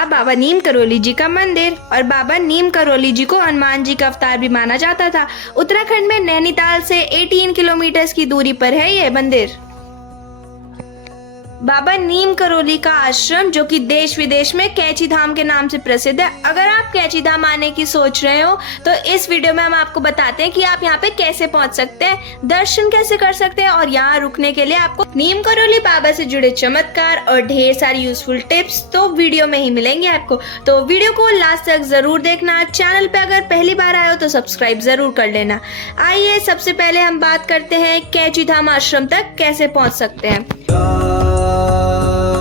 था बाबा नीम करोली जी का मंदिर और बाबा नीम करोली जी को हनुमान जी का अवतार भी माना जाता था। उत्तराखंड में नैनीताल से 18 किलोमीटर की दूरी पर है ये मंदिर। बाबा नीम करोली का आश्रम जो कि देश विदेश में कैची धाम के नाम से प्रसिद्ध है। अगर आप कैची धाम आने की सोच रहे हो तो इस वीडियो में हम आपको बताते हैं कि आप यहाँ पे कैसे पहुँच सकते हैं, दर्शन कैसे कर सकते हैं और यहाँ रुकने के लिए आपको नीम करोली बाबा से जुड़े चमत्कार और ढेर सारी यूजफुल टिप्स तो वीडियो में ही मिलेंगे आपको। तो वीडियो को लास्ट तक जरूर देखना। चैनल पे अगर पहली बार आए हो तो सब्सक्राइब जरूर कर लेना। आइए सबसे पहले हम बात करते हैं कैची धाम आश्रम तक कैसे पहुँच सकते हैं।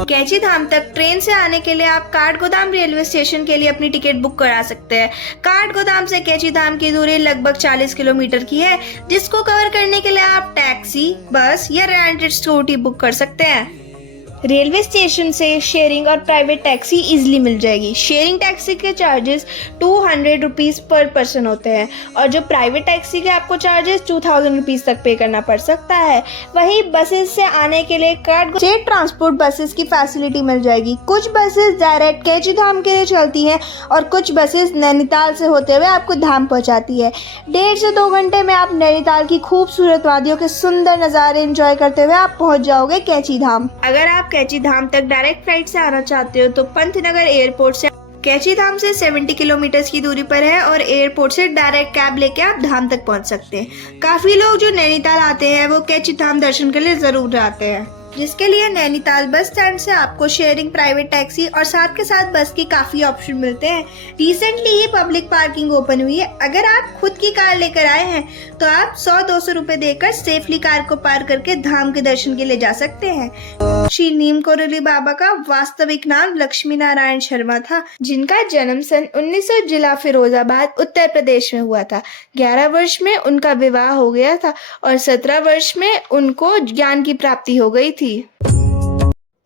कैची धाम तक ट्रेन से आने के लिए आप काठगोदाम रेलवे स्टेशन के लिए अपनी टिकट बुक करा सकते हैं। काठगोदाम से कैची धाम की दूरी लगभग 40 किलोमीटर की है, जिसको कवर करने के लिए आप टैक्सी, बस या रेंटेड स्कूटी बुक कर सकते हैं। रेलवे स्टेशन से शेयरिंग और प्राइवेट टैक्सी इजीली मिल जाएगी। शेयरिंग टैक्सी के चार्जेस 200 रुपीज़ पर पर्सन होते हैं और जो प्राइवेट टैक्सी के आपको चार्जेस 2000 रुपीज़ तक पे करना पड़ सकता है। वहीं बसेस से आने के लिए स्टेट ट्रांसपोर्ट बसेस की फैसिलिटी मिल जाएगी। कुछ बसेस डायरेक्ट कैची धाम के लिए चलती हैं और कुछ बसेस नैनीताल से होते हुए आपको धाम पहुंचाती है। 1.5 से 2 घंटे में आप नैनीताल की खूबसूरत वादियों के सुंदर नज़ारे एंजॉय करते हुए आप पहुँच जाओगे कैची धाम। अगर आप कैची धाम तक डायरेक्ट फ्लाइट से आना चाहते हो तो पंतनगर एयरपोर्ट से कैची धाम से 70 किलोमीटर की दूरी पर है और एयरपोर्ट से डायरेक्ट कैब लेके आप धाम तक पहुंच सकते हैं। काफी लोग जो नैनीताल आते हैं वो कैची धाम दर्शन के लिए जरूर आते हैं, जिसके लिए नैनीताल बस स्टैंड से आपको शेयरिंग, प्राइवेट टैक्सी और साथ के साथ बस की काफी ऑप्शन मिलते हैं। रिसेंटली ही पब्लिक पार्किंग ओपन हुई है। अगर आप खुद की कार लेकर आए हैं तो आप 100-200 रुपए देकर सेफली कार को पार करके धाम के दर्शन के लिए जा सकते हैं। श्री नीम करोली बाबा का वास्तविक नाम लक्ष्मी नारायण शर्मा था, जिनका जन्म सन 1900 जिला फिरोजाबाद उत्तर प्रदेश में हुआ था। 11 वर्ष में उनका विवाह हो गया था और 17 वर्ष में उनको ज्ञान की प्राप्ति हो गई थी।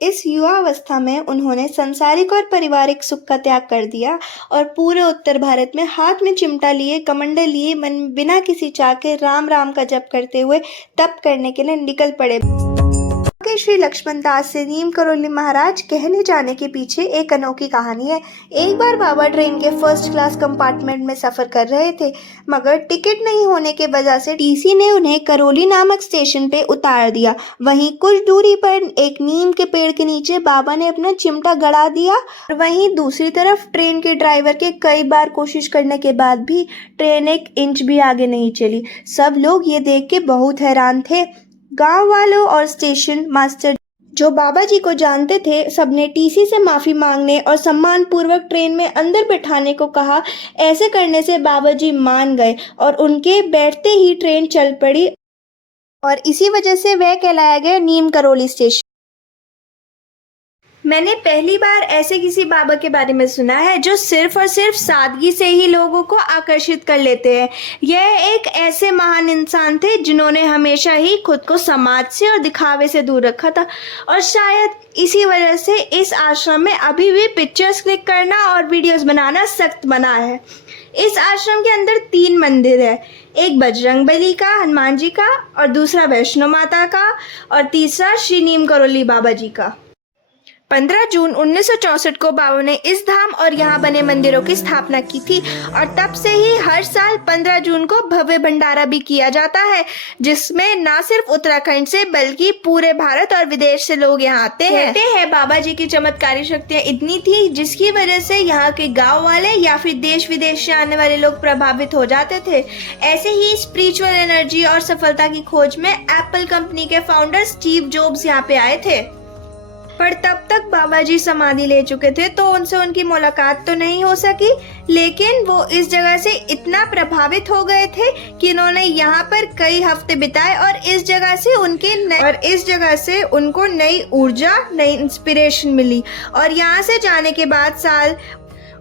इस युवावस्था में उन्होंने सांसारिक और पारिवारिक सुख का त्याग कर दिया और पूरे उत्तर भारत में हाथ में चिमटा लिए, कमंडल लिए, मन में बिना किसी चाह के राम राम का जप करते हुए तप करने के लिए निकल पड़े। श्री लक्ष्मण दास से नीम करोली महाराज कहने जाने के पीछे एक अनोखी कहानी है। एक बार बाबा ट्रेन के फर्स्ट क्लास कंपार्टमेंट में सफर कर रहे थे, मगर टिकट नहीं होने के वजह से टीसी ने उन्हें करोली नामक स्टेशन पे उतार दिया। वहीं कुछ दूरी पर एक नीम के पेड़ के नीचे बाबा ने अपना चिमटा गड़ा दिया और वहीं दूसरी तरफ ट्रेन के ड्राइवर के कई बार कोशिश करने के बाद भी ट्रेन 1 इंच भी आगे नहीं चली। सब लोग ये देख के बहुत हैरान थे। गांव वालों और स्टेशन मास्टर जो बाबा जी को जानते थे, सबने टीसी से माफी मांगने और सम्मान पूर्वक ट्रेन में अंदर बैठाने को कहा। ऐसे करने से बाबा जी मान गए और उनके बैठते ही ट्रेन चल पड़ी और इसी वजह से वह कहलाया गया नीम करोली स्टेशन। मैंने पहली बार ऐसे किसी बाबा के बारे में सुना है जो सिर्फ और सिर्फ सादगी से ही लोगों को आकर्षित कर लेते हैं। यह एक ऐसे महान इंसान थे जिन्होंने हमेशा ही खुद को समाज से और दिखावे से दूर रखा था और शायद इसी वजह से इस आश्रम में अभी भी पिक्चर्स क्लिक करना और वीडियोस बनाना सख्त मना है। इस आश्रम के अंदर 3 मंदिर है, एक बजरंगबली का, हनुमान जी का और दूसरा वैष्णो माता का और तीसरा श्री नीम करोली बाबा जी का। 15 जून 1964 को बाबा ने इस धाम और यहाँ बने मंदिरों की स्थापना की थी और तब से ही हर साल 15 जून को भव्य भंडारा भी किया जाता है, जिसमें न सिर्फ उत्तराखंड से बल्कि पूरे भारत और विदेश से लोग यहाँ आते हैं। कहते हैं बाबा जी की चमत्कारी शक्तियाँ इतनी थी जिसकी वजह से यहाँ के गाँव वाले या फिर देश विदेश से आने वाले लोग प्रभावित हो जाते थे। ऐसे ही स्पिरिचुअल एनर्जी और सफलता की खोज में एप्पल कंपनी के फाउंडर स्टीव जॉब्स यहाँ पे आए थे, पर तब तक बाबा जी समाधि ले चुके थे तो उनसे उनकी मुलाकात तो नहीं हो सकी। लेकिन वो इस जगह से इतना प्रभावित हो गए थे कि उन्होंने यहाँ पर कई हफ्ते बिताए और इस जगह से उनको नई ऊर्जा, नई इंस्पिरेशन मिली और यहाँ से जाने के बाद साल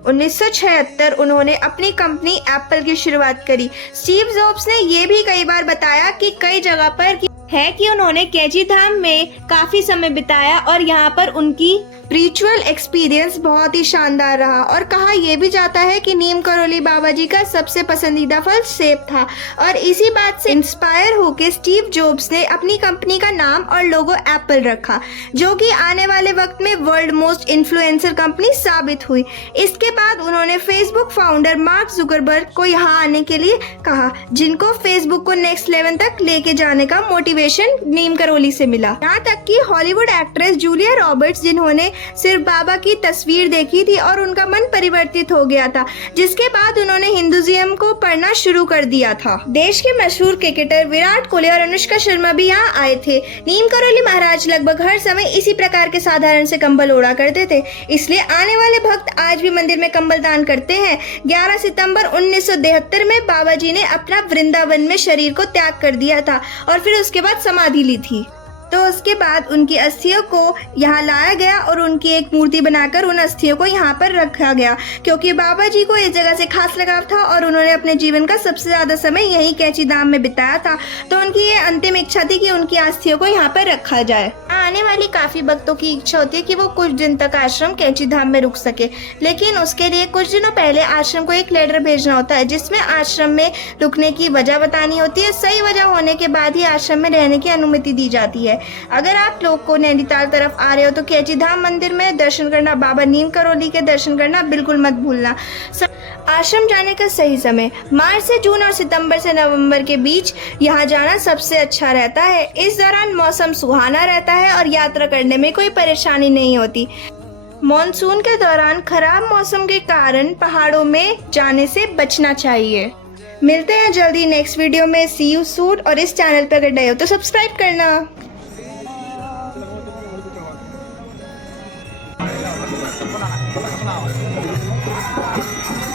1976 उन्होंने अपनी कंपनी एप्पल की शुरुआत करी। स्टीव जॉब्स ने ये भी कई बार बताया कि कई जगह पर है कि उन्होंने कैची धाम में काफी समय बिताया और यहाँ पर उनकी स्पिरिचुअल एक्सपीरियंस बहुत ही शानदार रहा। और कहा यह भी जाता है कि नीम करोली बाबा जी का सबसे पसंदीदा फल सेब था। और इसी बात से इंस्पायर होकर स्टीव जॉब्स ने अपनी कंपनी का नाम और लोगो एप्पल रखा, जो कि आने वाले वक्त में वर्ल्ड मोस्ट इन्फ्लुएंसर कंपनी साबित हुई। इसके बाद उन्होंने फेसबुक फाउंडर मार्क जुकरबर्ग को यहाँ आने के लिए कहा, जिनको फेसबुक को नेक्स्ट लेवल तक लेके जाने का मोटिवेशन नीम करोली से मिला। यहाँ तक कि हॉलीवुड एक्ट्रेस जूलिया रॉबर्ट्स, जिन्होंने सिर्फ बाबा की तस्वीर देखी थी और उनका मन परिवर्तित हो गया था, जिसके बाद उन्होंने हिंदुइज्म को पढ़ना शुरू कर दिया था। देश के मशहूर क्रिकेटर विराट कोहली और अनुष्का शर्मा भी यहाँ आए थे। नीम करोली महाराज लगभग हर समय इसी प्रकार के साधारण से कंबल ओढ़ा करते थे, इसलिए आने वाले भक्त आज भी मंदिर में कंबल दान करते हैं। 11 सितंबर 1973 में बाबा जी ने अपना वृंदावन में शरीर को त्याग कर दिया था और फिर उसके बाद समाधि ली थी। तो उसके बाद उनकी अस्थियों को यहाँ लाया गया और उनकी एक मूर्ति बनाकर उन अस्थियों को यहाँ पर रखा गया, क्योंकि बाबा जी को इस जगह से खास लगाव था और उन्होंने अपने जीवन का सबसे ज़्यादा समय यहीं कैची धाम में बिताया था। तो उनकी ये अंतिम इच्छा थी कि उनकी अस्थियों को यहाँ पर रखा जाए। आने वाली काफ़ी भक्तों की इच्छा होती है कि वो कुछ दिन तक आश्रम कैची धाम में रुक सके, लेकिन उसके लिए कुछ दिनों पहले आश्रम को एक लेटर भेजना होता है, जिसमें आश्रम में रुकने की वजह बतानी होती है। सही वजह होने के बाद ही आश्रम में रहने की अनुमति दी जाती है। अगर आप लोग को नैनीताल तरफ आ रहे हो तो कैची धाम मंदिर में दर्शन करना, बाबा नीम करोली के दर्शन करना बिल्कुल मत भूलना। आश्रम जाने का सही समय मार्च से जून और सितंबर से नवंबर के बीच यहाँ जाना सबसे अच्छा रहता है। इस दौरान मौसम सुहाना रहता है और यात्रा करने में कोई परेशानी नहीं होती। मॉनसून के दौरान खराब मौसम के कारण पहाड़ों में जाने से बचना चाहिए। मिलते हैं जल्दी नेक्स्ट वीडियो में। सी यू सून। और इस चैनल पर अगर नए हो तो सब्सक्राइब करना। Hola.